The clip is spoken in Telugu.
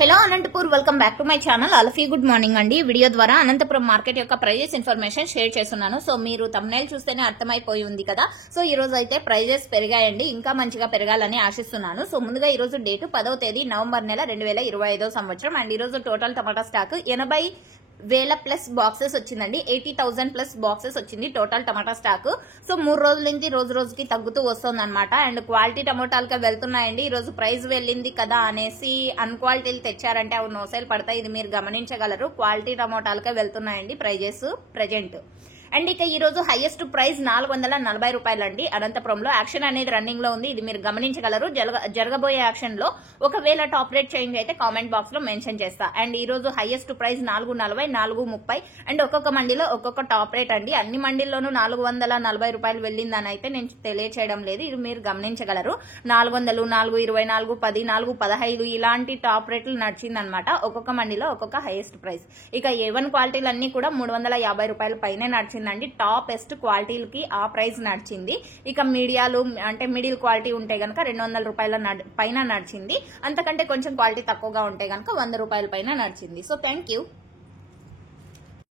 Hello Anantapur, welcome back to my channel. All of you good morning అండి. వీడియో ద్వారా అనంతపురం మార్కెట్ యొక్క ప్రైజెస్ ఇన్ఫర్మేషన్ షేర్ చేస్తున్నాను. సో మీరు thumbnail చూస్తేనే అర్థమైపోయి ఉంది కదా. సో ఈ రోజు అయితే ప్రైజెస్ పెరిగాయండి, ఇంకా మంచిగా పెరగాలని ఆశిస్తున్నాను. సో ముందుగా ఈ రోజు డేట్ 10వ తేదీ నవంబర్ నెల 2025 సంవత్సరం. అండ్ ఈ రోజు total tomato stock 80,000 plus boxes వచ్చిందండి. 80,000 ప్లస్ బాక్సెస్ వచ్చింది టోటల్ టమాటా స్టాక్. సో 3 రోజుల నుంచి రోజు రోజుకి తగ్గుతూ వస్తుంది అనమాట. అండ్ క్వాలిటీ టమోటాలకే వెళ్తున్నాయండి. ఈ రోజు ప్రైస్ వెళ్ళింది కదా అనేసి అన్క్వాలిటీలు తెచ్చారంటే అవి నోసేలు పడతాయి. ఇది మీరు గమనించగలరు. క్వాలిటీ టమోటాలకే వెళ్తున్నాయండి ప్రైజెస్ ప్రెజెంట్. అండ్ ఇక ఈ రోజు హైయెస్ట్ ప్రైస్ 440 రూపాయలండి. అనంతపురంలో యాక్షన్ అనేది రన్నింగ్ లో ఉంది. ఇది మీరు గమనించగలరు. జరగబోయే యాక్షన్ లో ఒకవేళ టాప్ రేట్ చేంజ్ అయితే కామెంట్ బాక్స్ లో మెన్షన్ చేస్తా. అండ్ ఈ రోజు హైయెస్ట్ ప్రైస్ 440, 430 అండ్ ఒక్కొక్క మండీలో ఒక్కొక్క టాప్ రేట్ అండి. అన్ని మండీల్లోనూ 440 రూపాయలు వెళ్ళిందని అయితే నేను తెలియచేయడం లేదు. ఇది మీరు గమనించగలరు. 400, 420, 410, 415 ఇలాంటి టాప్ రేట్లు నడిచిందనమాట. ఒక్కొక్క మండీలో ఒక్కొక్క హైయెస్ట్ ప్రైస్. ఇక A1 క్వాలిటీలు అన్ని కూడా 350 రూపాయల పైనే నడిచింది. టాప్ బెస్ట్ క్వాలిటీలకి ఆ ప్రైస్ నడిచింది. ఇక మీడియాలు అంటే మిడిల్ క్వాలిటీ ఉంటే గనక 200 రూపాయల పైన నడిచింది. అంతకంటే కొంచెం క్వాలిటీ తక్కువగా ఉంటే గనక 100 రూపాయల పైన నడిచింది. So thank you.